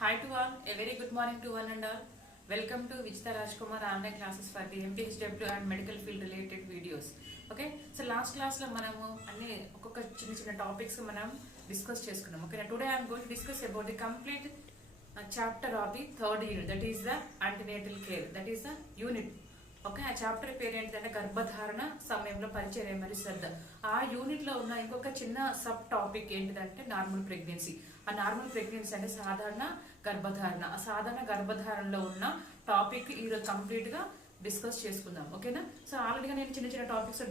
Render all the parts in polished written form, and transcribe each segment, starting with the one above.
Hi to all, a very good morning to one and all. Welcome to Vichita Rajkumar online classes for the MPHW and medical field related videos. Okay, so last class lo manamu anni okoka chinna topics manam discuss cheskunnam. Okay, today I am going to discuss about the complete chapter of the third unit, that is the antenatal care, that is the unit. Okay, ఆ chapter పేరు ఏంటంటే గర్భధారణ సమయంలో పరిచయం మరి శ్రద్ధ. ఆ unit లో ఉన్న ఇంకొక చిన్న సబ్ టాపిక్ ఏంటిదంటే నార్మల్ ప్రెగ్నెన్సీ. ఆ నార్మల్ ప్రెగ్నెన్సీ అంటే సాధారణ గర్భధారణ. ఆ సాధారణ గర్భధారణలో ఉన్న టాపిక్ ఈరోజు కంప్లీట్ గా డిస్కస్ చేసుకుందాం. ఓకేనా? సో ఆల్రెడీగా నేను చిన్న చిన్న టాపిక్స్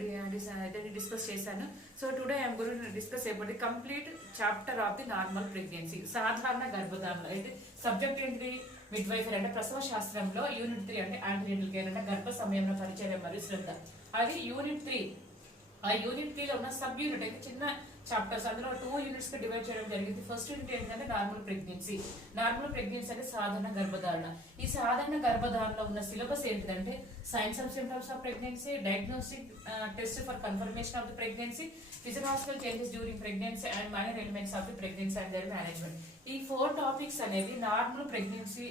డిస్కస్ చేశాను. So today I'm going to discuss about the complete chapter of the normal pregnancy, సాధారణ గర్భధారణ. అయితే సబ్జెక్ట్ ఏంటిది? మిడ్ వైఫర్ అంటే ప్రసవ శాస్త్రంలో. యూనిట్ 3 అంటే యాంటీనేటల్ కేర్ అంటే గర్భ సమయంలో పరిచయం మరియు శ్రద్ధ. అది యూనిట్ 3. ఆ యూనిట్ 3 లో ఉన్న సబ్ యూనిట్ అయితే చిన్న చాప్టర్స్, అందులో 2 యూనిట్స్ గా డివైడ్ చేయడం జరిగింది. ఫస్ట్ యూనిట్ ఏంటంటే నార్మల్ ప్రెగ్నెన్సీ. నార్మల్ ప్రెగ్నెన్సీ అంటే సాధారణ గర్భధారణ. ఈ సాధారణ గర్భధారణలో ఉన్న సిలబస్ ఏంటిదంటే signs and symptoms of pregnancy, diagnostic test for confirmation of the pregnancy, physiological changes during pregnancy and minor elements of the pregnancy and their management. ఈ 4 టాపిక్స్ అనేవి నార్మల్ ప్రెగ్నెన్సీ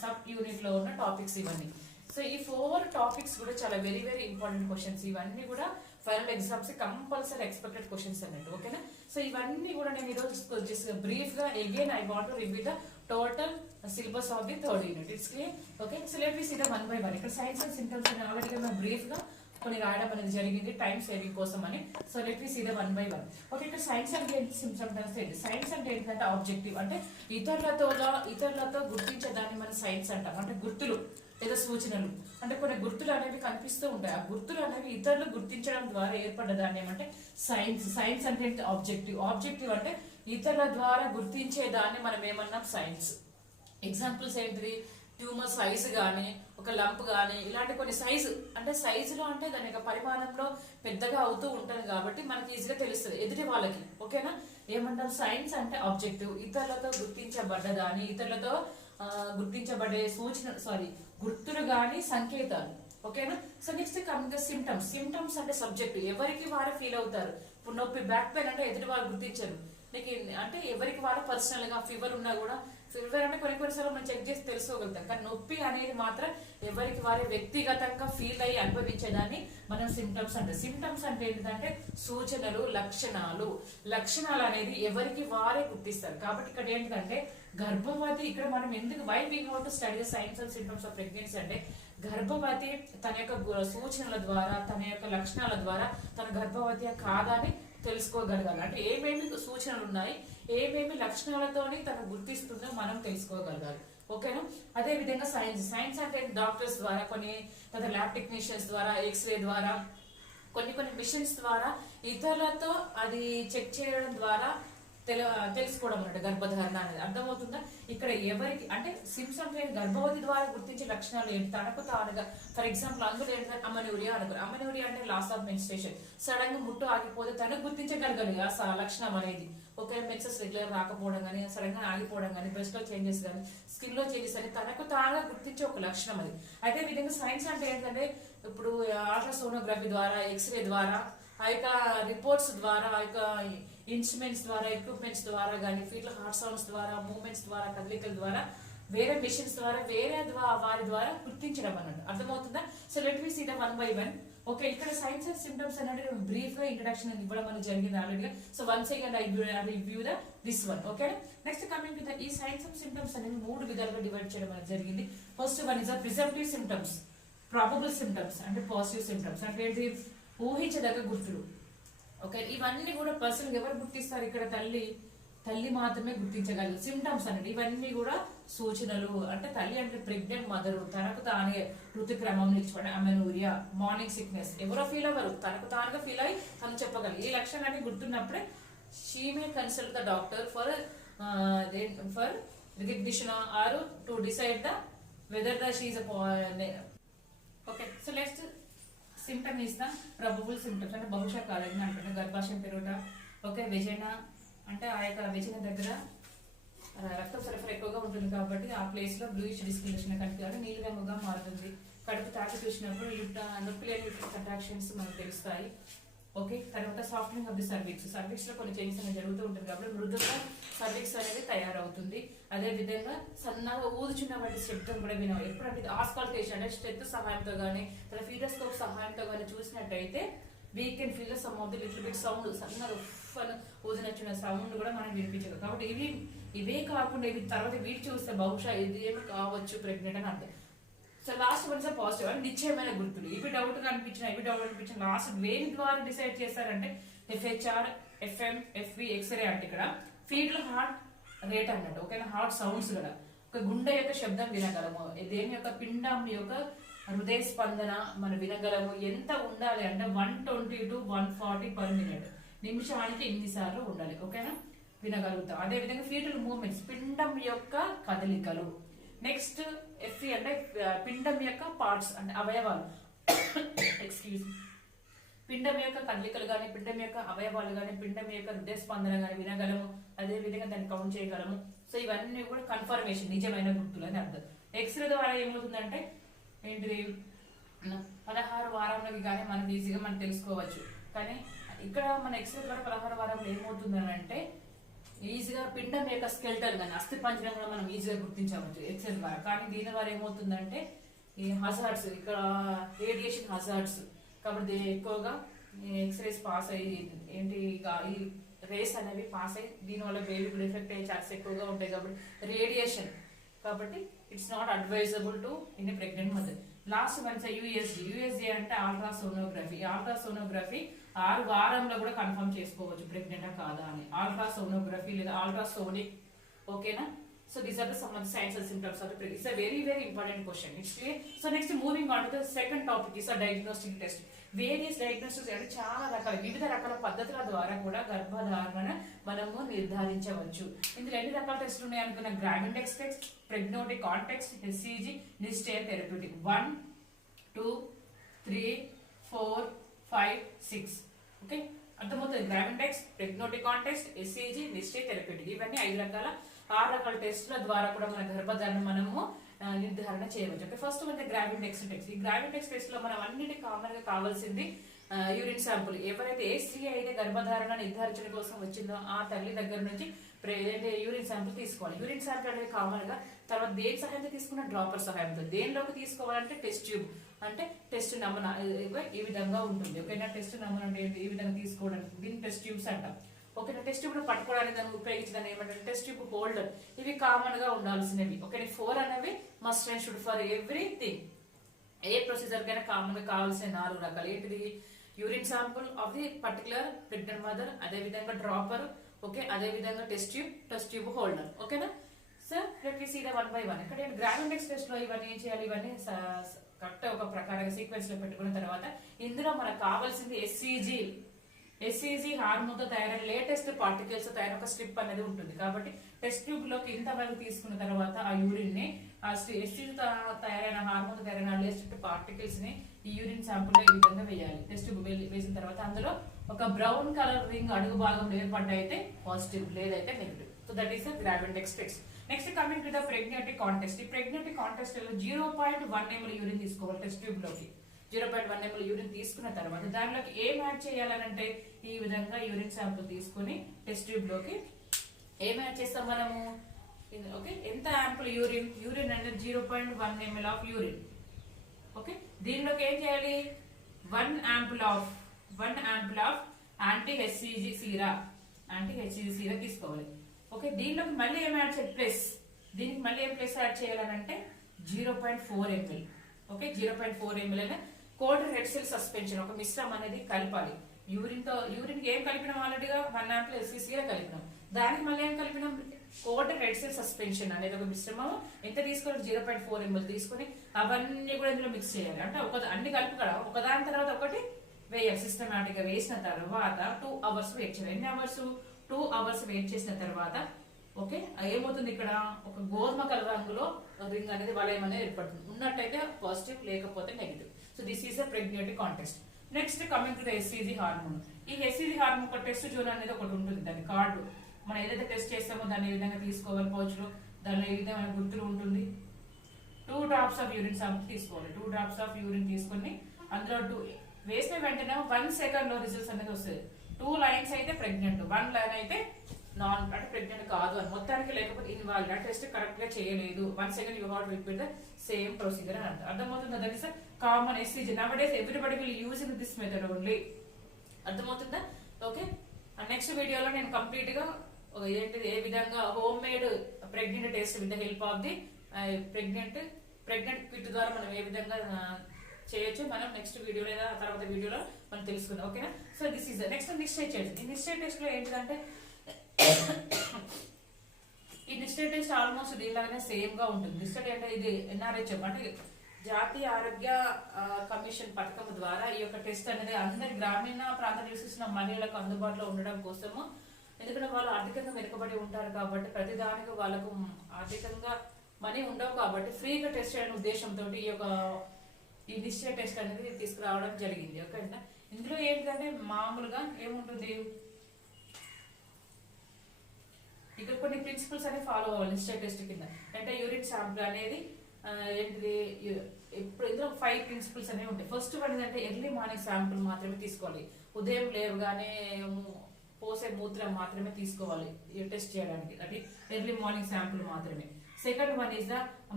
సబ్ యూనిట్ లో ఉన్న topics ఇవన్నీ. So ఈ 4 topics కూడా చాలా very very important questions. ఇవన్నీ కూడా final exams compulsory expected questions అన్నట్టు. ఓకేనా? సో ఇవన్నీ కూడా నేను ఈరోజు జస్ట్ బ్రీఫ్ గా again I want to review the total syllabus of the third unit. It's clear? Okay, so let we see the one by one. ఇక్కడ signs and symptoms అని already మేము బ్రీఫ్ గా కొన్ని రాయడం అనేది జరిగింది టైం సేవింగ్ కోసం అని. So let we see the one by one. Okay, ఇక్కడ సైన్స్ అంటే ఏంటి, సిమ్టమ్స్ ఏంటి? సైన్స్ అంటే ఏంటంటే ఆబ్జెక్టివ్, అంటే ఇతరులతో గుర్తించే దాన్ని మనం సైన్స్ అంటాం. అంటే గుర్తులు లేదా సూచనలు, అంటే కొన్ని గుర్తులు అనేవి కనిపిస్తూ ఉంటాయి. ఆ గుర్తులు అనేవి ఇతరులు గుర్తించడం ద్వారా ఏర్పడ్డ దాన్ని ఏమంటే సైన్స్. సైన్స్ అంటే ఆబ్జెక్టివ్. ఆబ్జెక్టివ్ అంటే ఇతరుల ద్వారా గుర్తించే దాన్ని మనం ఏమన్నాం సైన్స్. ఎగ్జాంపుల్స్ ఏంటిది? ట్యూమర్ సైజు కానీ, ఒక లంప్ కానీ, ఇలాంటి కొన్ని సైజు, అంటే సైజులో అంటే దాని యొక్క పరిమాణంలో పెద్దగా అవుతూ ఉంటుంది కాబట్టి మనకి ఈజీగా తెలుస్తుంది ఎదుటి వాళ్ళకి. ఓకేనా? ఏమంటారు? సైన్స్ అంటే ఆబ్జెక్టివ్, ఇతరులతో గుర్తించబడ్డదాన్ని, ఇతరులతో గుర్తించబడే గుర్తులు గాని, సంకేతాలు. ఓకేనా? So next coming the symptoms. Symptoms అంటే సబ్జెక్ట్, ఎవరికి వారు ఫీల్ అవుతారు. ఇప్పుడు నొప్పి, బ్యాక్ పెయిన్ అంటే ఎదుటి వాళ్ళు గుర్తించరు నీకు, అంటే ఎవరికి వారు పర్సనల్ గా. ఫీవర్ ఉన్నా కూడా, ఫీవర్ అంటే కొన్నిసార్లు మనం చెక్ చేసి తెలుసుకోగలుగుతాం, కానీ నొప్పి అనేది మాత్రం ఎవరికి వారే వ్యక్తిగతంగా ఫీల్ అయ్యి అనుభవించేదాన్ని మనం సిమ్టమ్స్ అంటే. సిమ్టమ్స్ అంటే ఏంటంటే సూచనలు, లక్షణాలు. లక్షణాలు అనేది ఎవరికి వారే గుర్తిస్తారు. కాబట్టి ఇక్కడ ఏంటంటే గర్భవతి, ఇక్కడ మనం ఎందుకు why we have to study signs and symptoms of pregnancy అంటే గర్భవతి తన యొక్క సూచనల ద్వారా, తన యొక్క లక్షణాల ద్వారా తన గర్భవతి కాదా అని తెలుసుకోగలగాలి. అంటే ఏమేమి సూచనలు ఉన్నాయి, ఏమేమి లక్షణాలతోని తను గుర్తిస్తుందో మనం తెలుసుకోగలగాలి. ఓకేనా? అదే విధంగా సైన్స్. సైన్స్ అంటే డాక్టర్స్ ద్వారా, కొన్ని ల్యాబ్ టెక్నీషియన్స్ ద్వారా, ఎక్స్రే ద్వారా, కొన్ని మిషన్స్ ద్వారా ఇతరులతో అది చెక్ చేయడం ద్వారా తెలుసుకోవడం అన్నట్టు గర్భధారణ అనేది. అర్థమవుతుందా? ఇక్కడ ఎవరికి అంటే సిమ్టమ్స్ ఏంటి? గర్భవతి ద్వారా గుర్తించే లక్షణాలు ఏంటి? తనకు తానుగా, ఫర్ ఎగ్జాంపుల్ అందులో ఏంటంటే అమనూరియా అనుకోరు. అమనూరియా అంటే లాస్ ఆఫ్ మెన్స్ట్రేషన్, సడన్ గా ముట్టు ఆగిపోతే తను గుర్తించగలగాలి ఆ లక్షణం అనేది. ఓకే, మెన్సెస్ రెగ్యులర్ రాకపోవడం కానీ, సడన్ గా ఆగిపోవడం కానీ, బ్రెస్ట్ లో చేంజెస్ కానీ, స్కిన్ లో చేంజెస్ అని తనకు తానుగా గుర్తించే ఒక లక్షణం అది. అదే విధంగా సైన్స్ అంటే ఏంటంటే ఇప్పుడు అల్ట్రాసోనోగ్రఫీ ద్వారా, ఎక్స్రే ద్వారా, ఆ యొక్క రిపోర్ట్స్ ద్వారా, ఆ యొక్క ఇన్స్ట్రుమెంట్స్ ద్వారా, ఎక్విప్మెంట్స్ ద్వారా కానీ, ఫీటల్ హార్ట్ సౌండ్స్ ద్వారా, మూవ్మెంట్స్ ద్వారా, కదలికల ద్వారా, వేరే మిషన్స్ ద్వారా, వారి ద్వారా గుర్తించడం అన్నట్టు. అర్థమవుతుందా? So let we see the one by one. Okay, ఇక్కడ సైన్స్ అండ్ సిమ్టమ్స్ అనేది బ్రీఫ్ గా ఇంట్రడక్షన్ ఇవ్వడం అనేది జరిగింది ఆల్రెడీగా. So once again I review this one. Okay, next coming to the ఈ సైన్స్ అండ్ సిమ్టమ్స్ అనేది 3 విధాలుగా డివైడ్ చేయడం అనేది జరిగింది. First one is the presumptive symptoms, probable symptoms అంటే పాజిటివ్ సిమ్టమ్స్ అంటే ఏంటి? ఊహించదగ్గ గుర్తులు. ఓకే, ఇవన్నీ కూడా పర్సన్ ఎవరు గుర్తిస్తారు? ఇక్కడ తల్లి మాత్రమే గుర్తించగలరు. సిమ్టమ్స్ అనేది ఇవన్నీ కూడా సూచనలు, అంటే తల్లి అంటే ప్రెగ్నెంట్ మదర్ తనకు తానే ఋతుక్రమం నిలిచిపోవడం, అమెనూరియా, మార్నింగ్ సిక్నెస్, ఎవరో ఫీల్ అవ్వరు, తనకు తానుగా ఫీల్ అయ్యి తను చెప్పగలరు. ఈ లక్షణాన్ని గుర్తున్నప్పుడే she may consult the doctor for recognition or to decide the whether the she is okay. So next symptom is the probable symptoms అంటే బహుశా కాదని అంటే గర్భాశయం పెరుగుట. ఓకే, వెజైనా అంటే ఆ యొక్క వెజైనా దగ్గర రక్తం సరఫరా ఎక్కువగా ఉంటుంది కాబట్టి ఆ ప్లేస్ లో బ్లూయిష్ డిస్కలరేషన్ కంటే నీలి రంగుగా మారుతుంది. కడుపు తాకి చూసినప్పుడు నొప్పి లేని కంట్రాక్షన్స్ మనకు తెలుస్తాయి. ఓకే, తర్వాత సాఫ్ట్నింగ్ ఆఫ్ ది సర్వీక్స్ లో కొన్ని చేంజెస్ అనేది జరుగుతూ ఉంటుంది కాబట్టి మృదువుగా సర్వీక్స్ అనేది తయారవుతుంది. అదే విధంగా సన్నగా ఊదుచున్న వాటి శబ్దం కూడా వినాలి. ఎప్పుడంటే ఆస్కల్టేషన్ అంటే స్ట్రెత్ సహాయంతో కానీ లేదా ఫీటోస్కోప్ సహాయంతో కానీ చూసినట్టయితే we can feel some of the little bit sound, సన్నగా ఊదినచ్చిన సౌండ్ కూడా మనకు వినిపించదు. కాబట్టి ఇవే కాకుండా ఇవి తర్వాత వీటి చూస్తే బహుశా ఇది ఏమి కావచ్చు ప్రెగ్నెంట్ అని అర్థం. So last one is positive అని నిశ్చయమైన గుర్తులు. ఇవి డౌట్ అనిపించిన లాస్ట్ వేని ద్వారా డిసైడ్ చేస్తారంటే FHR, FM, FV, ఎక్స్రే అంటే ఇక్కడ ఫీల్డ్ హార్ట్ రేట్ అన్నట్టు. ఓకేనా, హార్ట్ సౌండ్స్ కూడా ఒక గుండె యొక్క శబ్దం వినగలము, దేని యొక్క పిండం యొక్క హృదయ స్పందన మనం వినగలము. ఎంత ఉండాలి అంటే 120 to 140 per minute, నిమిషానికి ఇన్నిసార్లు ఉండాలి. ఓకేనా, వినగలుగుతాం. అదే విధంగా ఫీటల్ మూవ్మెంట్స్, పిండం యొక్క కదలికలు. నెక్స్ట్ FE అంటే పిండం యొక్క పార్ట్స్ అంటే అవయవాలు. ఎక్స్క్యూజ్, పిండం యొక్క కదలికలు కానీ, పిండం యొక్క అవయవాలు కానీ, పిండం యొక్క హృదయ స్పందన కానీ వినగలము. అదే విధంగా దాన్ని కౌంట్ చేయగలము. సో ఇవన్నీ కూడా కన్ఫర్మేషన్, నిజమైన గుర్తులు అని అర్థం. ఎక్స్రే ద్వారా ఏమవుతుందంటే ఏంటిది 16 వారంలోకి కానీ మనకి ఈజీగా మనం తెలుసుకోవచ్చు. కానీ ఇక్కడ మన ఎక్స్రే ద్వారా 16 వారంలో ఏమవుతుందని అంటే ఈజీగా పిండం యొక్క స్కెల్టన్ కానీ అస్థి పంజరం కూడా మనం ఈజీగా గుర్తించవచ్చు ఎక్స్రే ద్వారా. కానీ దీని ద్వారా ఏమవుతుందంటే ఈ హజార్డ్స్, ఇక్కడ రేడియేషన్ హజార్డ్స్ కాబట్టి ఎక్కువగా ఎక్స్రేస్ పాస్ అయ్యి ఏంటి ఈ రేస్ అనేవి పాస్ అయ్యి దీనివల్ల బేబీ కూడా ఎఫెక్ట్ అయ్యే ఛాన్సెస్ ఎక్కువగా ఉంటాయి. కాబట్టి రేడియేషన్, కాబట్టి it's not advisable to in a pregnant mother. Lost once USG అంటే అల్ట్రాసోనోగ్రఫీ. అల్ట్రాసోనోగ్రఫీ 6 వారంలో కూడా కన్ఫర్మ్ చేసుకోవచ్చు ప్రెగ్నెంటా కాదా అని. అల్ట్రాసోనోగ్రఫీ లేదా అల్ట్రాసోనిక్. ఓకేనా, so these are the some of the signs and symptoms of the pregnancy. It's a very very important question. It's clear. So next moving on to the second topic is a diagnostic test. Various diagnostics అంటే చాలా రకాల వివిధ రకాల పద్ధతుల ద్వారా కూడా గర్భధారణ మనము నిర్ధారించవచ్చు. ఇందులో ఎన్ని రకాల టెస్టులు ఉన్నాయి అనుకున్న Gravindex test, pregnostic context, HCG, నిస్టేర్ థెరప్యూటిక్. 1, 2, 3, 4, 5, 6. ఓకే, అర్థమవుతుంది. గ్రావిండెక్స్, ప్రెగ్నోటిక్ కాంటెక్స్ట్, HCG, నిస్టేర్ థెరప్యూటిక్. ఇవన్నీ 6 రకాల టెస్టుల ద్వారా కూడా మన గర్భధారణ మనము నిర్ధారణ చేయవచ్చు. ఓకే, ఫస్ట్ మన గ్రావిండెక్స్ టెస్ట్. ఈ గ్రావిండెక్స్ టెస్ట్ లో మనం అన్నిటి కామన్ గా కావాల్సింది యూరిన్ శాంపుల్. ఎవరైతే ఏ స్త్రీ అయితే గర్భధారణ నిర్ధారించడం కోసం వచ్చిందో ఆ తల్లి దగ్గర నుంచి యూరిన్ శాంపుల్ తీసుకోవాలి. యూరిన్ శాంపుల్ అనేది కామన్ గా తర్వాత దేని సహాయంతో తీసుకున్న డ్రాపర్ సహాయంతో. దేనిలోకి తీసుకోవాలంటే టెస్ట్ ట్యూబ్ అంటే టెస్ట్ నమూనా ఈ విధంగా ఉంటుంది. ఓకేనా, టెస్ట్ నమూనా అంటే ఈ విధంగా తీసుకోవడానికి దీన్ని టెస్ట్ ట్యూబ్స్ అంటాం. ఓకేనా, టెస్ట్ ట్యూబ్ పట్టుకోవడానికి దాన్ని ఉపయోగించడానికి ఏమంటే టెస్ట్ ట్యూబ్ హోల్డర్. ఇవి కామన్ గా ఉండాల్సినవి. ఓకే, 4 అనేవి must and should for everything. ఏ ప్రొసీజర్ కైనా కామన్ గా కావాల్సిన 4 రకాలు ఏంటిది? Urine sample of the particular pregnant mother, అదే విధంగా డ్రాపర్, ఓకే, అదే విధంగా టెస్ట్ ట్యూబ్ హోల్డర్. ఓకేనా, so let we see the one by one. ఇక్కడ గ్రావిండెక్స్ టెస్ట్ లో ఇవన్నీ ఏం చేయాలి? ఇవన్నీ కరెక్ట్ ఒక ప్రకారంగా సీక్వెన్స్ లో పెట్టుకున్న తర్వాత ఇందులో మనకు కావాల్సింది HCG హార్మోన్ తో తయారైన లేటెస్ట్ పార్టికల్స్ తో తయారైన ఒక స్ట్రిప్ అనేది ఉంటుంది. కాబట్టి టెస్ట్ ట్యూబ్ లోకి ఇంతవరకు తీసుకున్న తర్వాత ఆ యూరిన్ ని HCG తయారైన హార్మోన్ తో తయారైన లేటెస్ట్ పార్టికల్స్ ని ఈ యూరిన్ శాంపుల్ లో ఈ విధంగా వేయాలి. టెస్ట్ ట్యూబ్ వేసిన తర్వాత అందులో ఒక బ్రౌన్ కలర్ రింగ్ అడుగు భాగంలో ఏర్పడ్డైతే పాజిటివ్, లేదైతే negative. So that is the Gravindex test. Next coming to the pregnostic contest. ఈ ప్రెగ్నెంటిక్ కాంటెస్ట్ లో 0.1 ml యూరిన్ తీసుకోవాలి టెస్ట్ ట్యూబ్ లోకి. 0.1 ml యూరిన్ తీసుకున్న తర్వాత దానిలోకి ఏం యాడ్ చేయాలనంటే ఈ విధంగా యూరిన్ శాంపుల్ తీసుకుని టెస్ట్ ట్యూబ్ లోకి ఏం యాడ్ చేస్తాం మనము? ఓకే, ఎంత యాంపుల్ యూరిన్ అంటే 0.1 ml ఆఫ్ యూరిన్. ఓకే, దీనిలోకి ఏం చేయాలి? 1 యాంపుల్ ఆఫ్ యాంటీ HCG సీరా తీసుకోవాలి. ఓకే, దీనిలోకి మళ్ళీ ఏం యాడ్ చేయాలి? దీనికి మళ్ళీ ఏం ప్లస్ యాడ్ చేయాలనంటే 0.4 ml. ఓకే, 0.4 ml అనే కోల్డ్ రెడ్ సెల్ సస్పెన్షన్ ఒక మిశ్రమం అనేది కలపాలి. యూరిన్ ఏం కలిపినాం? ఆల్రెడీగా 1 యాంపుల్ HCG కలిపినాం. దానికి మళ్ళీ ఏం కలిపినాం? కోల్డ్ రెడ్ సెల్ సస్పెన్షన్ అనేది ఒక మిశ్రమం. ఎంత తీసుకోవాలి? 0.4 ml తీసుకుని అవన్నీ కూడా ఇందులో మిక్స్ చేయాలి. అంటే అన్ని కలిపి కూడా ఒకదాని తర్వాత ఒకటి వేయాలి. సిస్టమేటిక్ గా వేసిన తర్వాత 2 hours వెయిట్ చేయాలి. ఎన్ని అవర్స్? 2 hours వెయిట్ చేసిన తర్వాత ఓకే, ఏమవుతుంది? ఇక్కడ ఒక గోధుమ కలర్ రంగులో రింగ్ అనేది వలయం అనేది ఏర్పడుతుంది. ఉన్నట్టయితే పాజిటివ్, లేకపోతే negative. So this is the pregnostic contest. Next coming to the HCG hormone. ఈ HCG హార్మోన్ ఒక టెస్ట్ జోన్ అనేది ఒకటి ఉంటుంది. దాని కార్డు మనం ఏదైతే టెస్ట్ చేస్తామో దాన్ని ఈ విధంగా తీసుకోవాలి. పౌచ్లో దానిలో ఈ విధంగా గుర్తులు ఉంటుంది. 2 drops ఆఫ్ యూరిన్ శాంపుల్ తీసుకోవాలి. 2 drops ఆఫ్ యూరిన్ తీసుకొని అందులో వేసిన వెంటనే 1 సెకండ్ లో రిజల్ట్స్ అనేది వస్తుంది. 2 లైన్స్ అయితే ప్రెగ్నెంట్, 1 లైన్ అయితే నాన్ అంటే ప్రెగ్నెంట్ కాదు అని మొత్తానికి, లేకపోతే ఇన్వాల్వ్ టెస్ట్ కరెక్ట్ గా చేయలేదు. 1 second you had repeat the same procedure అని అర్థమవుతుందా? That is common SCG. Nowadays everybody will use in this method only. అర్థమవుతుందా? ఓకే. నెక్స్ట్ వీడియోలో నేను కంప్లీట్ గా ఏంటిది ఏ విధంగా home made pregnant test with the help of the pregnant kit ద్వారా మనం ఏ విధంగా చేయొచ్చు మనం నెక్స్ట్ వీడియో లేదా తర్వాత వీడియోలో మనం తెలుసుకుందాం. ఓకేనా? సో దిస్ ఈస్ నెక్స్ట్ నిశ్చయ టెస్ట్. ఈ నిశ్చయ టెస్ట్ లో ఏంటిదంటే ఈ నిశ్చయ టెస్ట్ ఆల్మోస్ట్ దీనిలాగానే సేమ్ గా ఉంటుంది. నిశ్చయ అంటే ఇది ఎన్ఆర్హెచ్ఎం అంటే జాతీయ ఆరోగ్య కమిషన్ పథకం ద్వారా ఈ యొక్క టెస్ట్ అనేది అందరి గ్రామీణ ప్రాంత నివసిస్తున్న మహిళలకు అందుబాటులో ఉండడం కోసము. ఎందుకంటే వాళ్ళు ఆర్థికంగా వెనుకబడి ఉంటారు కాబట్టి ప్రతి దానికి వాళ్ళకు ఆర్థికంగా మనీ ఉండవు కాబట్టి ఫ్రీగా టెస్ట్ చేయడం ఉద్దేశంతో ఈ నిశ్చయ టెస్ట్ అనేది తీసుకురావడం జరిగింది. ఓకేనా? ఇందులో ఏంటంటే మామూలుగా ఏముంటుంది, ఇక్కడ కొన్ని ప్రిన్సిపల్స్ అనేవి ఫాలో అవ్వాలి నిశ్చయ టెస్ట్ కింద. అంటే యూరిన్ శాంపుల్ అనేది ఏంటిది, ఇప్పుడు ఇందులో 5 ప్రిన్సిపల్స్ అనేవి ఉంటాయి. ఫస్ట్ వన్ ఏంటంటే ఎర్లీ మార్నింగ్ శాంపుల్ మాత్రమే తీసుకోవాలి. ఉదయం లేవగానే పోసే మూత్రం మాత్రమే తీసుకోవాలి టెస్ట్ చేయడానికి, అది ఎర్లీ మార్నింగ్ శాంపుల్ మాత్రమే. సెకండ్ వన్ ఇస్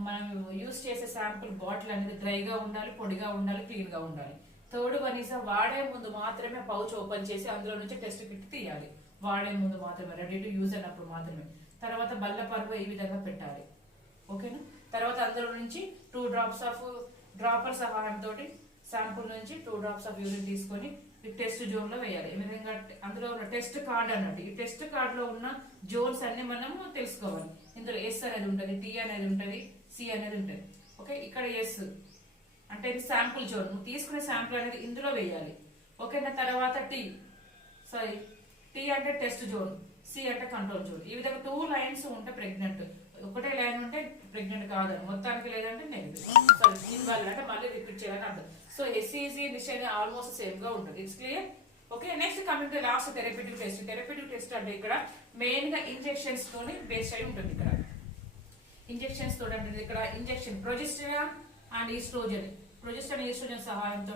మనం యూజ్ చేసే శాంపుల్ బాటిల్ అనేది డ్రైగా ఉండాలి, పొడిగా ఉండాలి, క్లీన్ గా ఉండాలి. థర్డ్ వన్ ఇస్ వాడే ముందు మాత్రమే పౌచ్ ఓపెన్ చేసి అందులో నుంచి టెస్ట్ కిట్ తీయాలి. వాడే ముందు మాత్రమే, రెడీ టు యూజ్ అయినప్పుడు మాత్రమే. తర్వాత బల్ల పరుగు ఈ విధంగా పెట్టాలి. ఓకేనా? తర్వాత అందులో నుంచి 2 drops ఆఫ్ డ్రాపర్ సహాయంతో శాంపుల్ నుంచి 2 drops ఆఫ్ యూరిన్ తీసుకొని టెస్ట్ జోన్ లో వేయాలి. ఈ విధంగా అందులో ఉన్న టెస్ట్ కార్డ్ అన్నట్టు, ఈ టెస్ట్ కార్డ్ లో ఉన్న జోన్స్ అన్ని మనం తెలుసుకోవాలి. ఇందులో ఎస్ అనేది ఉంటుంది, టీ అనేది ఉంటుంది, సి అనేది ఉంటుంది. ఓకే, ఇక్కడ ఎస్ అంటే ఇది శాంపుల్ జోన్, తీసుకునే శాంపుల్ అనేది ఇందులో వేయాలి. ఓకేనా? తర్వాత టీ అంటే టెస్ట్ జోన్, సి అంటే కంట్రోల్ జోన్. ఈ విధంగా 2 లైన్స్ ఉంటే ప్రెగ్నెంట్, ఒకటే లైన్ ఉంటే ప్రెగ్నెంట్ కాదని మొత్తానికి, లేదంటే నెగిటివ్. సారీ, ఇన్వాల్వ్ అంటే మళ్ళీ రిపీట్ చేయాలని అర్థం. సో ఎస్ఈజీ నిశ్చయం ఆల్మోస్ట్ సేమ్ గా ఉంటుంది. It's clear? Okay. Next coming to last therapeutic test. Therapeutic test అంటే ఇక్కడ మెయిన్ గా ఇంజెక్షన్స్ తోని బేస్ అయి ఉంటుంది. ఇక్కడ ఇంజెక్షన్స్ తోటి అంటే ఇక్కడ injection progesterone and estrogen, progesterone estrogen సహాయంతో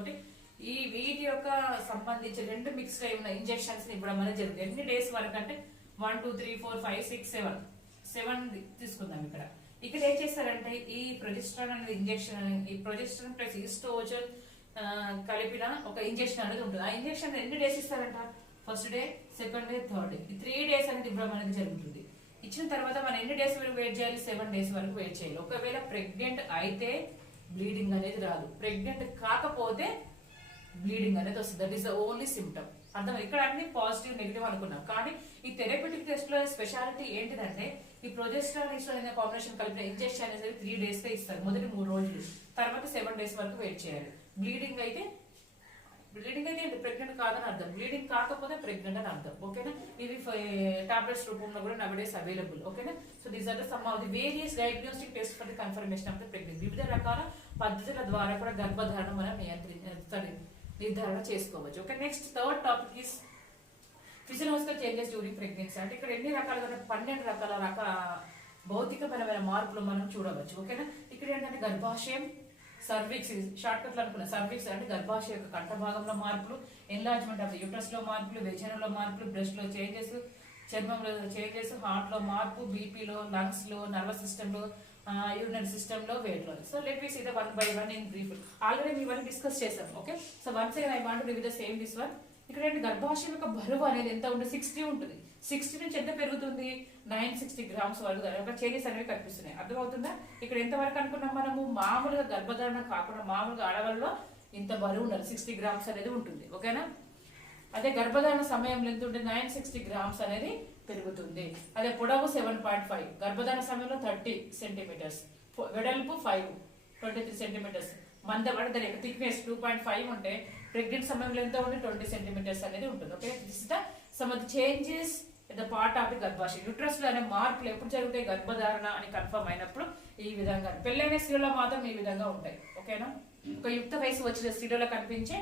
ఈ వీటి యొక్క సంబంధించి 2 మిక్స్ అయి ఉన్న ఇంజెక్షన్స్ ని ఇవ్వడం అనేది జరుగుతుంది. ఎన్ని డేస్ వరకు అంటే 1 2 3 4 5 6 7 తీసుకుందాం. ఇక్కడ ఏం చేస్తారంటే ఈ ప్రొజెస్టెరాన్ అనేది ఇంజెక్షన్, ఈ ప్రొజెస్టెరాన్ ప్లస్ ఈస్ట్రోజన్ కలిపిన ఒక ఇంజెక్షన్ అనేది ఉంటుంది. ఆ ఇంజెక్షన్ ఎన్ని డేస్ ఇస్తారంట? First day, second day, third day, ఈ 3 డేస్ అనేది ఇవ్వడం అనేది జరుగుతుంది. ఇచ్చిన తర్వాత మనం ఎన్ని డేస్ వరకు వెయిట్ చేయాలి? 7 డేస్ వరకు వెయిట్ చేయాలి. ఒకవేళ ప్రెగ్నెంట్ అయితే బ్లీడింగ్ అనేది రాదు, ప్రెగ్నెంట్ కాకపోతే బ్లీడింగ్ అనేది వస్తుంది. That is the only symptom. అర్థం? ఇక్కడ అన్ని పాజిటివ్ నెగిటివ్ అనుకున్నాం, కానీ ఈ థెరపీటిక్ టెస్ట్ లో స్పెషాలిటీ ఏంటిదంటే ఈ ప్రొజెస్టరాన్ ఈస్ట్రోజన్ కాంబినేషన్ కలిపిన ఇంజెక్షన్ అనేది 3 days కే ఇస్తారు, మొదటి 3 రోజులు. తర్వాత 7 days వరకు వెయిట్ చేయాలి. బ్లీడింగ్ అయితే ప్రెగ్నెంట్ కాదని అర్థం, బ్లీడింగ్ కాకపోతే ప్రెగ్నెంట్ అని అర్థం. ఓకేనా? ఇవి టాబ్లెట్స్ రూపంలో కూడా నవడేస్ అవైలబుల్. ఓకేనా? So these are the some of the various diagnostic test for the confirmation of the pregnancy. వివిధ రకాల పద్ధతుల ద్వారా కూడా గర్భధారణ మనం నిర్ధారణ చేసుకోవచ్చు. Okay. Next third topic is physiological changes during pregnancy. అంటే ఇక్కడ ఎన్ని రకాలుగా 12 రకాల భౌతికపరమైన మార్పులు మనం చూడవచ్చు. ఓకేనా? ఇక్కడ ఏంటంటే గర్భాశయం, సర్విక్స్, షార్ట్ కట్లు అనుకున్న సర్విక్స్ అంటే గర్భాశయ యొక్క కంఠ భాగంలో మార్పులు, ఎన్లార్జ్మెంట్ ఆఫ్ యూట్రస్ లో మార్పులు, వెజైనాలో మార్పులు, బ్రెస్ట్ లో చేంజెస్, చర్మంలో చేంజెస్, హార్ట్ లో మార్పు, బీపీలో, లంగ్స్ లో, నర్వస్ సిస్టమ్ లో, యూరినరీ సిస్టమ్ లో, వెయిట్ లో. So let we see the one by one in brief. Already ఇవన్నీ డిస్కస్ చేసాం. Okay. So once again I want to review the same this one. ఇక్కడ గర్భాశయం యొక్క బరువు అనేది ఎంత ఉంటుంది? 60 ఉంటుంది. 60 నుంచి ఎంత పెరుగుతుంది? 960 grams వరకు చేంజెస్ అనేవి కనిపిస్తున్నాయి. అర్థమవుతుందా? ఇక్కడ ఎంత వరకు అనుకున్నాం మనము? మామూలుగా గర్భధారణ కాకుండా మామూలుగా ఆడవాళ్ళలో ఇంత బరువు ఉండాలి, 60 grams అనేది ఉంటుంది. ఓకేనా? అదే గర్భధారణ సమయంలో ఎంత ఉంటుంది? 960 grams అనేది పెరుగుతుంది. అదే పొడవు 7.5, గర్భధారణ సమయంలో 30 centimeters, వెడల్పు 23 centimeters, మందం దాని యొక్క థిక్నెస్ 2.5 ఉంటే ప్రెగ్నెంట్ సమయంలో ఎంత ఉంటే 20 centimeters అనేది ఉంటుంది. Okay. This is the some of the changes at the part of the గర్భాశయం. యూట్రస్ లో అనే మార్పులు ఎప్పుడు జరుగుతాయి? గర్భధారణ అని కన్ఫర్మ్ అయినప్పుడు ఈ విధంగా. పెళ్ళైన స్త్రీలో మాత్రం ఈ విధంగా ఉంటాయి. ఓకేనా? ఒక యుక్త వయసు వచ్చిన స్త్రీలో కనిపించే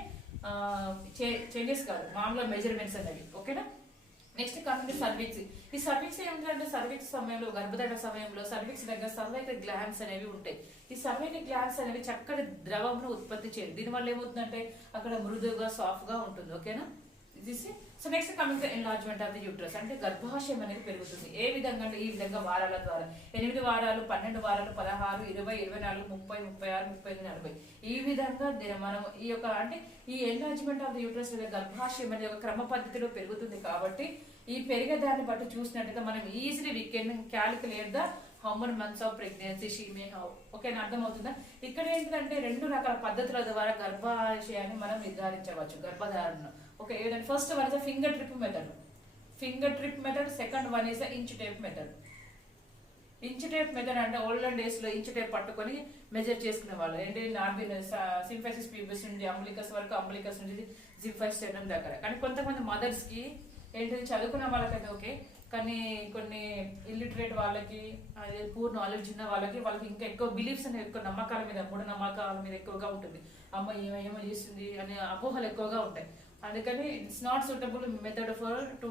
చేంజెస్ కాదు, మామూలు మెజర్మెంట్స్ అనేవి. ఓకేనా? Next coming cervix. ఈ సర్విక్స్ ఏమిటంటే సర్విక్స్ సమయంలో, గర్భధారణ సమయంలో సర్విక్స్ దగ్గర సర్వైకల్ గ్లాండ్స్ అనేవి ఉంటాయి. ఈ సర్వైకల్ గ్లాండ్స్ అనేవి చక్కటి ద్రవంను ఉత్పత్తి చేయరు. దీనివల్ల ఏమవుతుందంటే అక్కడ మృదువుగా సాఫ్ట్ గా ఉంటుంది. ఓకేనా. So next coming to enlargement of the uterus, అంటే గర్భాశయం అనేది పెరుగుతుంది. ఏ విధంగా అంటే ఈ విధంగా వారాల ద్వారా 8 వారాలు, 12 వారాలు, 16, 20, 24, 30, 36, 38, 40 ఈ విధంగా మనం ఈ యొక్క అంటే ఈ ఎన్లార్జ్మెంట్ ఆఫ్ ది యూట్రస్ లేదా గర్భాశయం అనేది ఒక క్రమ పద్ధతిలో పెరుగుతుంది. కాబట్టి ఈ పెరిగేదాన్ని బట్టి చూసినట్టయితే మనం easily we can calculate the how many months of pregnancy she may how. ఓకేనా, అర్థమవుతుందా? ఇక్కడ ఏంటంటే 2 రకాల పద్ధతుల ద్వారా గర్భాశయాన్ని మనం నిర్ధారించవచ్చు, గర్భధారణను. ఓకే, ఏదంటే first one is finger trip method, second one is inch tape method. Inch tape method అంటే ఓల్డెన్ డేస్ లో ఇంచ్ టేప్ పట్టుకొని మెజర్ చేసుకునే వాళ్ళు. ఏంటి, నార్బిన్ సింఫైసిస్ ప్యూబిస్ నుండి అంబులికస్ వరకు, అంబులికస్ నుండి జింఫైస్ స్టెర్నమ్ దగ్గర. కానీ కొంతమంది మదర్స్ కి ఏంటి, చదువుకున్న వాళ్ళకైతే ఓకే, కానీ కొన్ని ఇల్లిటరేట్ వాళ్ళకి, అదే పూర్ నాలెడ్జ్ ఉన్న వాళ్ళకి ఇంకా ఎక్కువ బిలీఫ్స్ అనేవి, ఎక్కువ నమ్మకాల మీద, మూఢ నమ్మకాల మీద ఎక్కువగా ఉంటుంది. అమ్మ ఏమో చేస్తుంది అనే అపోహలు ఎక్కువగా ఉంటాయి. అందుకని it's not suitable method for to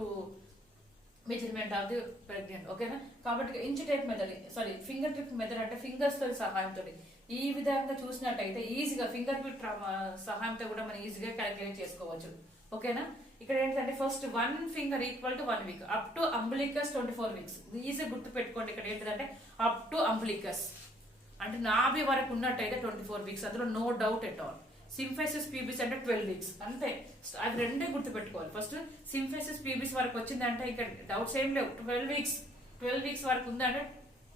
measurement of the pregnant. ఓకేనా. కాబట్టి inch tape method, sorry finger trip method అంటే ఫింగర్స్ తో సహాయంతో ఈ విధంగా చూసినట్టయితే ఈజీగా ఫింగర్ ట్రిప్ సహాయంతో కూడా మనం ఈజీగా క్యాలిక్యులేట్ చేసుకోవచ్చు. ఓకేనా. ఇక్కడ ఏంటంటే first 1 finger equal to 1 week up to umbilicus 24 weeks. Easy గుర్తు పెట్టుకోండి. ఇక్కడ ఏంటంటే అప్ టు అంబులికస్ అంటే నాభి వరకు ఉన్నట్టయితే 24 వీక్స్, అందులో no doubt at all. Symphysis pubis అంటే 12 వీక్స్ అంతే. అది రెండే గుర్తు పెట్టుకోవాలి. ఫస్ట్ సింఫైసిస్ ప్యూబిస్ వరకు వచ్చిందంటే ఇక్కడ డౌట్స్ ఏం లేవు. 12 వీక్స్ వరకు ఉందంటే,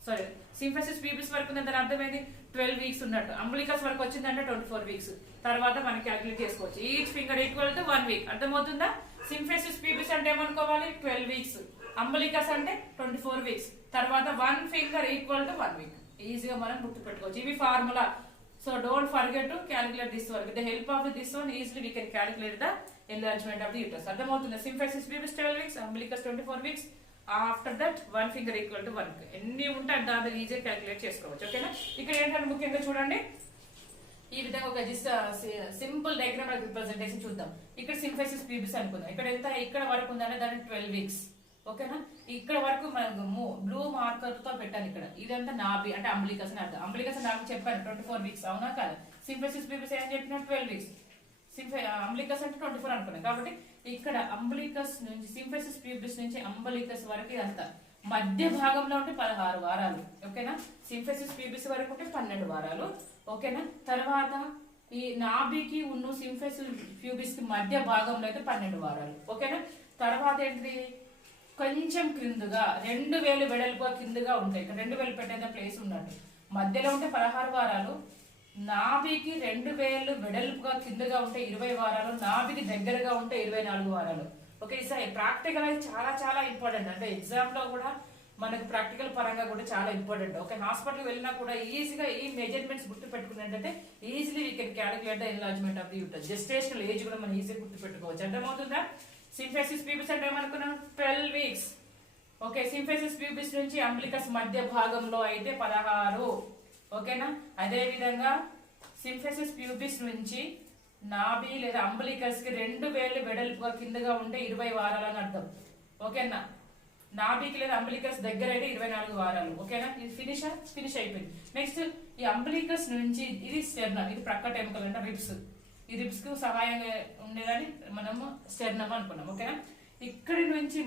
సారీ సింఫైసిస్ ప్యూబిస్ వరకు ఉందంటే దాని అర్థమైంది 12 వీక్స్ ఉన్నట్టు. అంబులికస్ వరకు వచ్చిందంటే 24 వీక్స్. తర్వాత మనం క్యాలిక్యులేట్ చేసుకోవచ్చు. Each finger equal to 1 week. అర్థమవుతుందా? సింఫైసిస్ ప్యూబిస్ అంటే ఏమనుకోవాలి, 12 వీక్స్. అంబులికస్ అంటే 24 వీక్స్. తర్వాత 1 ఫింగర్ ఈక్వల్ టు 1 వీక్. ఈజీగా మనం గుర్తు పెట్టుకోవచ్చు. ఇవి formula. So don't forget to calculate this one. With the help of this one, easily we can calculate the enlargement of the uterus. అర్థమవుతుంది. Symphysis pubis 12 weeks, umbilicus 24 weeks. After that 1 finger equal to 1. ఎన్ని ఉంటే దాంట్లో ఈజీగా calculate చేసుకోవచ్చు. ఓకేనా. ఇక్కడ ఏంటంటే ముఖ్యంగా చూడండి, ఈ విధంగా ఒక జస్ట్ సింపుల్ డయాగ్రామ్ రిప్రజెంటేషన్ చూద్దాం. ఇక్కడ సింఫైసిస్ ప్యూబిస్ అనుకుందాం. ఇక్కడ ఎంత, ఇక్కడ వరకు ఉందంటే దాని 12 వీక్స్. ఓకేనా. ఇక్కడ వరకు మనకు బ్లూ మార్కర్ తో పెట్టాను. ఇక్కడ ఇదంతా నాభి అంటే అంబులికస్ అని అర్థం. అంబులికస్ నాకు చెప్పాను 24 వీక్స్, అవునా కాదు? సింఫైసిస్ ప్యూబిస్ ఏం చెప్పిన 12 వీక్స్. అంబులికస్ అంటే 24 అనుకున్నాను. కాబట్టి ఇక్కడ అంబులికస్ నుంచి సింఫైసిస్ ప్యూబిస్ నుంచి అంబులికస్ వరకు ఇదంతా మధ్య భాగంలో ఉంటే 16 వారాలు. ఓకేనా. సింఫైసిస్ ప్యూబిస్ వరకు ఉంటే 12 వారాలు. ఓకేనా. తర్వాత ఈ నాభికి ఉన్న సింఫైసిస్ ప్యూబిస్ కి మధ్య భాగంలో అయితే 12 వారాలు. ఓకేనా. తర్వాత ఏంటి, కొంచెం క్రిందుగా 2 వేలు వెడల్పుగా కిందుగా ఉంటాయి. ఇక్కడ 2 వేలు పెట్టేంత ప్లేస్ ఉన్నట్టు మధ్యలో ఉంటే 16 వారాలు. నాభికి 2 వేలు వెడల్పుగా కిందుగా ఉంటే 20 వారాలు. నాభికి దగ్గరగా ఉంటే 24 వారాలు. ఓకే సార్, ప్రాక్టికల్ అయితే చాలా చాలా ఇంపార్టెంట్. అంటే ఎగ్జామ్ లో కూడా మనకు ప్రాక్టికల్ పరంగా కూడా చాలా ఇంపార్టెంట్. ఓకే, హాస్పిటల్ వెళ్ళినా కూడా ఈజీగా ఈ మెజర్మెంట్స్ గుర్తు పెట్టుకున్నట్టయితే easily we can calculate the enlargement of the uterus. Gestational age కూడా మనం ఈజీగా గుర్తు పెట్టుకోవచ్చు. అర్థమవుతుందా? సింఫైసిస్ ప్యూబిస్ అంటే ఏమనుకున్నాం 12 వీక్స్. ఓకే, సింఫైసిస్ ప్యూబిస్ నుంచి అంబులికస్ మధ్య భాగంలో అయితే 16. ఓకేనా. అదే విధంగా సింఫైసిస్ ప్యూబిస్ నుంచి నాభి లేదా అంబులికస్ కి 2 వేలు వెడల్పుగా కిందగా ఉంటే 20 వారాలు అని అర్థం. ఓకేనా. నాభికి లేదా అంబులికస్ దగ్గర అయితే 24 వారాలు. ఓకేనా. ఇది ఫినిష్ అయిపోయింది. నెక్స్ట్ ఈ అంబులికస్ నుంచి ఇది స్టెర్నమ్, ఇది ప్రక్కట ఎముకలు అంటే రిబ్స్. ఈ రిబ్స్ కు సహాయంగా ఉండేదని మనము స్టెర్నమ్ అనుకున్నాం. ఓకేనా. ఇక్కడి నుంచి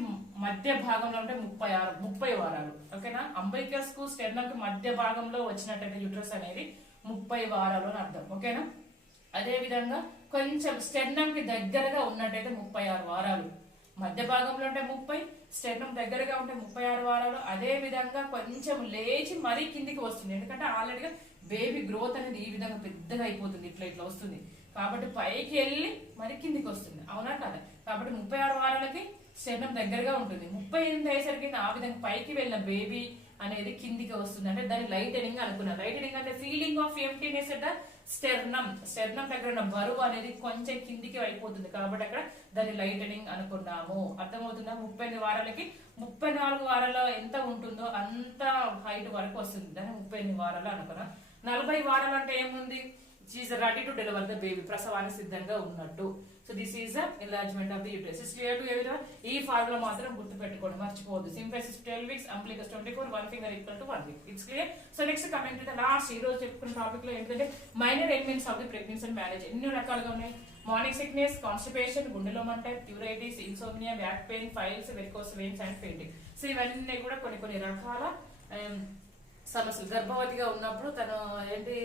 మధ్య భాగంలో ఉంటే 30 వారాలు. ఓకేనా. అంబులికస్ కు స్టెర్నమ్ కు మధ్య భాగంలో వచ్చినట్టయితే యూట్రస్ అనేది 30 వారాలు అని అర్థం. ఓకేనా. అదే విధంగా కొంచెం స్టెర్నమ్ కి దగ్గరగా ఉన్నట్టయితే 36 వారాలు. మధ్య భాగంలో ఉంటే 30, స్టెర్నమ్ దగ్గరగా ఉంటే 36 వారాలు. అదే విధంగా కొంచెం లేచి మరీ కిందికి వస్తుంది. ఎందుకంటే ఆల్రెడీగా బేబీ గ్రోత్ అనేది ఈ విధంగా పెద్దగా అయిపోతుంది, ఇట్లా వస్తుంది. కాబట్టి పైకి వెళ్ళి మరి కిందికి వస్తుంది, అవునా కదా. కాబట్టి 36 వారాలకి స్టెర్నమ్ దగ్గరగా ఉంటుంది. 38 అయ్యేసరికి ఆ విధంగా పైకి వెళ్ళిన బేబీ అనేది కిందికి వస్తుంది. అంటే దాన్ని లైటనింగ్ అనుకున్నాం. లైటనింగ్ అంటే feeling of emptiness at the sternum. Sternum దగ్గర ఉన్న బరువు అనేది కొంచెం కిందికి అయిపోతుంది. కాబట్టి అక్కడ దాన్ని లైటనింగ్ అనుకున్నాము. అర్థమవుతుందా? 38 వారాలకి 34 వారాల్లో ఎంత ఉంటుందో అంత హైట్ వరకు వస్తుంది. దాన్ని 38 వారాలు అనుకున్నాం. 40 వారాలు అంటే ఏముంది, she is ready to deliver the baby, ప్రసవానికి సిద్ధంగా ఉన్నట్టు. So this is the enlargement of the uterus. It's clear to everyone. ఈ ఫార్ములా మాత్రం గుర్తుపెట్టుకోండి, మర్చిపోవద్దు. Simplex 12 weeks, umbilicus 24, 1 finger equal to 1 week. It's clear. So next coming to the last, ఈ రోజు చెప్పుకున్న టాపిక్ లో ఏంటంటే minor elements of the pregnancy and marriage. ఎన్ని రకాలుగా ఉన్నాయి? మార్నింగ్ సిక్నెస్, కాన్స్టిపేషన్, గుండెలో మంట, థ్యూరైటిస్, insomnia, back pain, files, varicose veins and painting. సో ఇవన్నీ కూడా కొన్ని రకాల సమస్యలు. గర్భవతిగా ఉన్నప్పుడు తను ఏంటి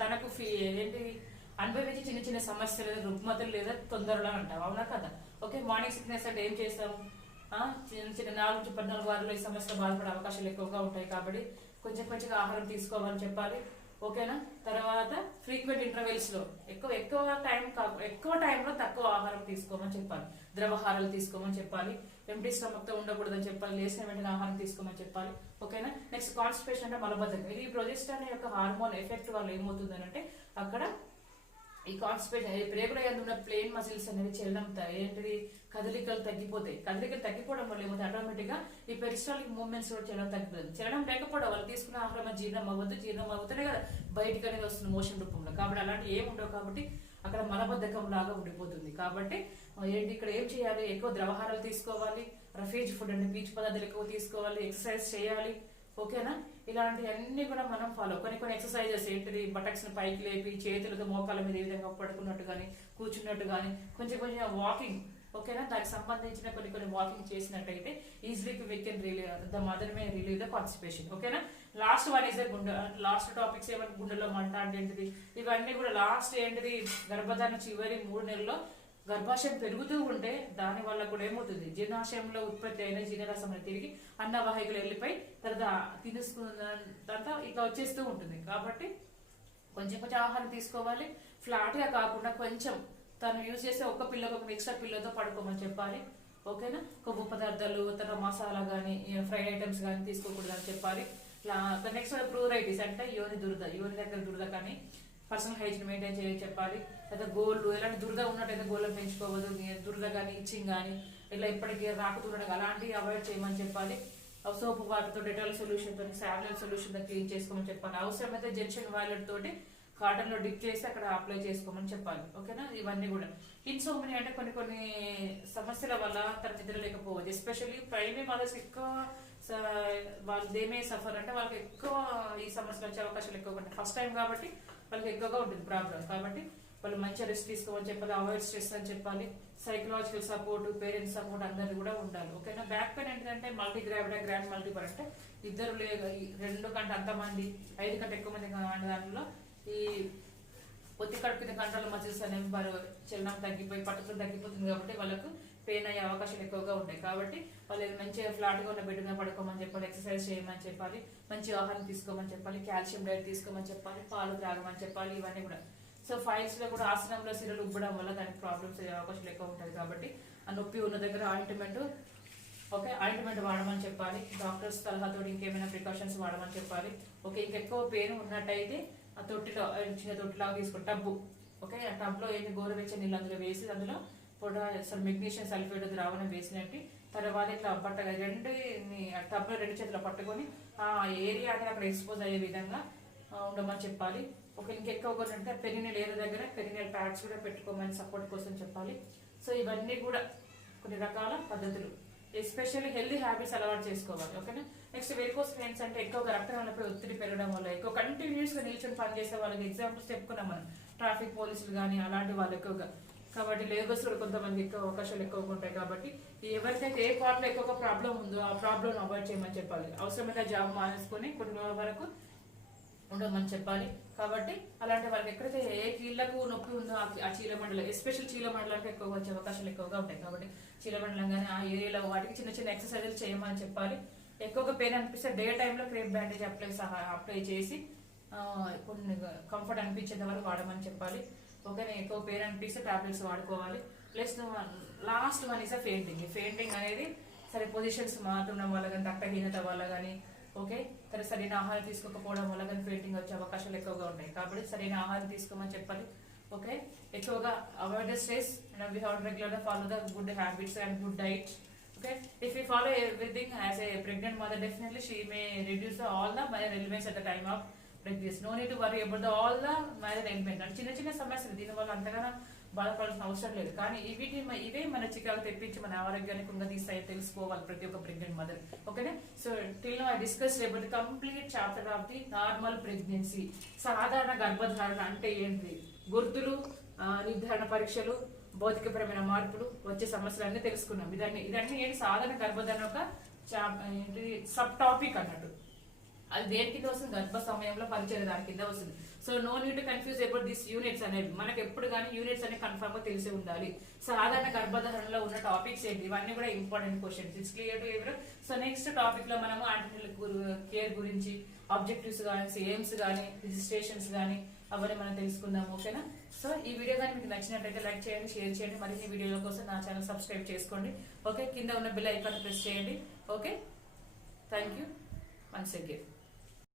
తనకు ఏంటి అనుభవించి చిన్న సమస్యలు, రుగ్మతలు లేదా తొందరలో అంటాం, అవునా కదా? ఓకే, మార్నింగ్ సిక్నెస్ అంటే ఏం చేస్తాం? చిన్న 4 నుంచి 14 వారాల్లో ఈ సమస్యలు బాధపడే అవకాశాలు ఎక్కువగా ఉంటాయి కాబట్టి కొంచెం ఆహారం తీసుకోవాలని చెప్పాలి. ఓకేనా? తర్వాత ఫ్రీక్వెంట్ ఇంటర్వెల్స్ లో ఎక్కువ టైంలో తక్కువ ఆహారం తీసుకోమని చెప్పాలి. ద్రవహారాలు తీసుకోమని చెప్పాలి. ఎంటీ స్టమక్ తో ఉండకూడదని చెప్పాలి. లేచిన వెంటనే ఆహారం తీసుకోమని చెప్పాలి. ఓకేనా? నెక్స్ట్ కాన్స్టిపేషన్ అంటే మలబద్ధకం. ఇది ప్రొజెస్టరాన్ యొక్క హార్మోన్ ఎఫెక్ట్ వల్ల ఏమవుతుందంటే అక్కడ ఈ కాన్స్టిపేషన్ రేగుల యందు ఉన్న ప్లేన్ మసిల్స్ అనేది చలనం ఏంటిది కదలికలు తగ్గిపోతాయి. కదలికలు తగ్గిపోవడం వల్ల ఏమవుతుంది? ఆటోమేటిక్ గా ఈ పెరిస్టాలిక్ మూవ్మెంట్స్ కూడా చలనం తగ్గిపోతుంది. చలనం లేకపోవడం వాళ్ళు తీసుకున్న ఆహారం జీర్ణం అవుతూనే కదా బయటికి అనేది వస్తుంది మోషన్ రూపంలో. కాబట్టి అలాంటి ఏమి ఉండవు కాబట్టి అక్కడ మలబద్ధకం లాగా ఉండిపోతుంది. కాబట్టి ఏంటి ఇక్కడ ఏం చేయాలి? ఎక్కువ ద్రవహారాలు తీసుకోవాలి. రఫేజ్ ఫుడ్ అంటే పీచు పదార్థాలు ఎక్కువ తీసుకోవాలి. ఎక్సర్సైజ్ చేయాలి. ఓకేనా? ఇలాంటివన్నీ కూడా మనం ఫాలో. కొన్ని ఎక్సర్సైజెస్ ఏంటిది? బటక్స్ ని పైకి లేపి చేతులతో మోకాల మీద ఏ విధంగా పడుకున్నట్టు కానీ కూర్చున్నట్టు కానీ కొంచెం వాకింగ్. ఓకేనా? దానికి సంబంధించిన కొన్ని వాకింగ్ చేసినట్టయితే easily we can the mother may relieve the constipation. ఓకేనా? Last one is last topics ఏమంటే గుండెలో మంట అంటే ఏంటిది? ఇవన్నీ కూడా లాస్ట్ ఏంటిది? గర్భధారణ చివరి 3 నెలల్లో గర్భాశయం పెరుగుతూ ఉంటే దాని వల్ల కూడా ఏమవుతుంది? జీర్ణాశయంలో ఉత్పత్తి అయిన జీర్ణరసం తిరిగి అన్నవాహికలు వెళ్ళిపోయి తర్వాత తినేసుకున్నంత ఇట్లా వచ్చేస్తూ ఉంటుంది. కాబట్టి కొంచెం ఆహారం తీసుకోవాలి. ఫ్లాట్ గా కాకుండా కొంచెం తను యూజ్ చేసే ఒక్క పిల్లకు ఒక ఎక్స్ట్రా పిల్లతో పడుకోమని చెప్పాలి. ఓకేనా? కొవ్వు పదార్థాలు తర్వాత మసాలా కానీ ఫ్రైడ్ ఐటమ్స్ కానీ తీసుకోకూడదు అని చెప్పాలి. నెక్స్ట్ ప్లూరైటిస్ అంటే యోని దగ్గర దురద కానీ పర్సనల్ హైజీన్ మెయింటైన్ చేయని చెప్పాలి. లేదా గోళ్ళు ఎలాంటి దురద ఉన్నట్టయితే గోళ్ళను పెంచుకోవద్దు. దురద కానీ ఇచ్చింగ్ కానీ ఇలా ఇప్పటికీ రాకుతుండడం అలాంటివి అవాయిడ్ చేయమని చెప్పాలి. సోపు వాటర్తో డెటాల్ సొల్యూషన్ తో సాల్యులర్ సొల్యూషన్ తో క్లీన్ చేసుకోమని చెప్పాలి. అవసరమైతే జెన్షన్ వాయిలెట్ తోటి కాటన్ లో డిప్ చేసి అక్కడ అప్లై చేసుకోమని చెప్పాలి. ఓకేనా? ఇవన్నీ కూడా ఇన్సోమ్నియా అంటే కొన్ని సమస్యల వల్ల తన నిద్ర లేకపోవచ్చు. ఎస్పెషల్లీ ప్రైమరీ మదర్స్ ఎక్కువ వాళ్ళు దేమే సఫర్ అంటే వాళ్ళకి ఎక్కువ ఈ సమస్యలు వచ్చే అవకాశాలు ఎక్కువగా ఉంటాయి. ఫస్ట్ టైం కాబట్టి వాళ్ళకి ఎక్కువగా ఉంటుంది ప్రాబ్లం. కాబట్టి వాళ్ళు మంచిగా రెస్ట్ తీసుకోమని చెప్పాలి. అవాయిడ్ స్ట్రెస్ అని చెప్పాలి. సైకలాజికల్ సపోర్ట్, పేరెంట్స్ సపోర్ట్ అందరిది కూడా ఉండాలి. ఓకేనా? బ్యాక్ పెయిన్ ఏంటంటే మల్టీ గ్రాండ్ మల్టీపర్ అంటే ఇద్దరు 2 కంటే అంతమంది 5 కంటే ఎక్కువ మంది దానిలో ఈ పొత్తి కడుపు కింద కంట్రోల్ మసిల్స్ అనేవి చలనం తగ్గిపోయి పట్టుదల తగ్గిపోతుంది కాబట్టి వాళ్ళకు పెయిన్ అయ్యే అవకాశాలు ఎక్కువగా ఉంటాయి. కాబట్టి వాళ్ళు మంచిగా ఫ్లాట్ గా ఉన్న బెడ్ మీద పడుకోమని చెప్పాలి. ఎక్సర్సైజ్ చేయమని చెప్పాలి. మంచి ఆహారం తీసుకోమని చెప్పాలి. కాల్షియం డైట్ తీసుకోమని చెప్పాలి. పాలు త్రాగమని చెప్పాలి. ఇవన్నీ కూడా. సో ఫైల్స్ లో కూడా ఆసనంలో సిరలు ఉబ్బడం వల్ల దానికి ప్రాబ్లమ్స్ అయ్యే అవకాశాలు ఎక్కువ ఉంటాయి. కాబట్టి ఆ నొప్పి ఉన్న దగ్గర ఆయింట్మెంట్ వాడమని చెప్పాలి. డాక్టర్స్ సలహాతో ఇంకేమైనా ప్రికాషన్స్ వాడమని చెప్పాలి. ఓకే, ఇంకెక్కువ పెయిన్ ఉన్నట్టయితే ఆ తొట్టిలో చిన్న తొట్టిలాగా తీసుకుని టబ్బు. ఓకే, ఆ టబ్ లో ఏంటి గోరువెచ్చని నీళ్ళు అందులో వేసి అందులో మెగ్నీషియం సల్ఫేట్ ద్రావణం వేసినట్టు తర్వాత ఇట్లా టబ్ లో 2 చేతులు పట్టుకొని ఆ ఏరియా అనేది అక్కడ ఎక్స్పోజ్ అయ్యే విధంగా ఉండమని చెప్పాలి. ఒక ఇంకెక్కువ అంటే పెరినియల్ ఏరియా దగ్గర పెరినియల్ ప్యాడ్స్ కూడా పెట్టుకోమని సపోర్ట్ కోసం చెప్పాలి. సో ఇవన్నీ కూడా కొన్ని రకాల పద్ధతులు. ఎస్పెషల్లీ హెల్దీ హ్యాబిట్స్ అలవాటు చేసుకోవాలి. ఓకేనా? నెక్స్ట్ వెరికోస్ వెయిన్స్ అంటే ఎక్కువగా రక్తనాళాలపై ఒత్తిడి పెరగడం వల్ల ఎక్కువ కంటిన్యూస్ గా నిల్చొని పనిచేసే వాళ్ళకి ఎగ్జాంపుల్స్ చెప్పుకున్నాం మనం. ట్రాఫిక్ పోలీసులు కానీ అలాంటి వాళ్ళు ఎక్కువగా. కాబట్టి లేబర్స్ కూడా కొంతమంది ఎక్కువ అవకాశాలు ఎక్కువగా ఉంటాయి. కాబట్టి ఎవరికైతే ఏ పార్ట్ లో ఎక్కువగా ప్రాబ్లం ఉందో ఆ ప్రాబ్లం అవాయిడ్ చేయమని చెప్పాలి. అవసరమైన జాబ్ మానేసుకొని కొన్ని వరకు ఉండమని చెప్పాలి. కాబట్టి అలాంటి వాళ్ళకి ఎక్కడైతే ఏ కీళ్లకు నొప్పి ఉందో ఆ చీలమండలం, ఎస్పెషల్ చీలమండలానికి ఎక్కువ వచ్చే అవకాశాలు ఎక్కువగా ఉంటాయి. కాబట్టి చీలమండలం కానీ ఆ ఏరియాలో వాటికి చిన్న ఎక్సర్సైజులు చేయమని చెప్పాలి. ఎక్కువగా పెయిన్ అనిపిస్తే డే టైంలో క్రేప్ బ్యాండేజ్ అప్లై చేసి కొన్ని కంఫర్ట్ అనిపించేంత వరకు వాడమని చెప్పాలి. ఓకేనా? ఎక్కువ పెయిన్ అనిపిస్తే టాబ్లెట్స్ వాడుకోవాలి. Plus last one is fainting అనేది సరే పొజిషన్స్ మారుతుండడం వల్ల కానీ రక్తహీనత వల్ల కానీ ఓకే సరైన ఆహారం తీసుకోకపోవడం వల్ల కానీ ఫెయింటింగ్ వచ్చే అవకాశాలు ఎక్కువగా ఉన్నాయి. కాబట్టి సరైన ఆహారం తీసుకోమని చెప్పాలి. ఓకే, ఎక్కువగా avoid the stress and we have to regularly follow the good habits and good diet. Okay, if we follow everything as a pregnant mother, definitely she may reduce all the minor elements at the time of pregnancy. No need to worry about all the marriage ఎంపైన్. అంటే చిన్న చిన్న సమస్యలు, దీనివల్ల అంతగానో బాధపడాల్సిన అవసరం లేదు. కానీ ఇవే మన చికాకు తెప్పించి మన ఆరోగ్యానికి కుంగదీస్తాయి తెలుసుకోవాలి ప్రతి ఒక్క ప్రెగ్నెంట్ మదర్. ఓకేనా? So till now I discuss about the complete chapter of the normal pregnancy. సాధారణ గర్భధారణ అంటే ఏంటి, గుర్తులు, నిర్ధారణ పరీక్షలు, భౌతికపరమైన మార్పులు, వచ్చే సమస్యలన్నీ తెలుసుకున్నాం. ఇదన్నీ ఏంటి, సాధారణ గర్భధారణ ఒక సబ్ టాపిక్ అన్నట్టు. అది దేని కింద వస్తుంది, గర్భ సమయంలో పరిచయం దాని కింద వస్తుంది. So no need to confuse about this units అనేవి. మనకు ఎప్పుడు కానీ యూనిట్స్ అనేవి కన్ఫర్మ్ గా తెలిసి ఉండాలి. సాధారణ గర్భధారణలో ఉన్న టాపిక్స్ ఏంటి, ఇవన్నీ కూడా important questions. It's clear to every. So next topic లో మనము యాంటీనల్ కేర్ గురించి, ఆబ్జెక్టివ్స్ కానీ, ఎయిమ్స్ కానీ, రిజిస్ట్రేషన్స్ కానీ అవన్నీ మనం తెలుసుకుందాం. ఓకేనా? సో ఈ వీడియో కానీ మీకు నచ్చినట్లయితే లైక్ చేయండి, షేర్ చేయండి. మరిన్ని వీడియోల కోసం నా ఛానల్ సబ్స్క్రైబ్ చేసుకోండి. ఓకే, కింద ఉన్న బెల్ ఐకాన్ ప్రెస్ చేయండి. Okay, thank you once again.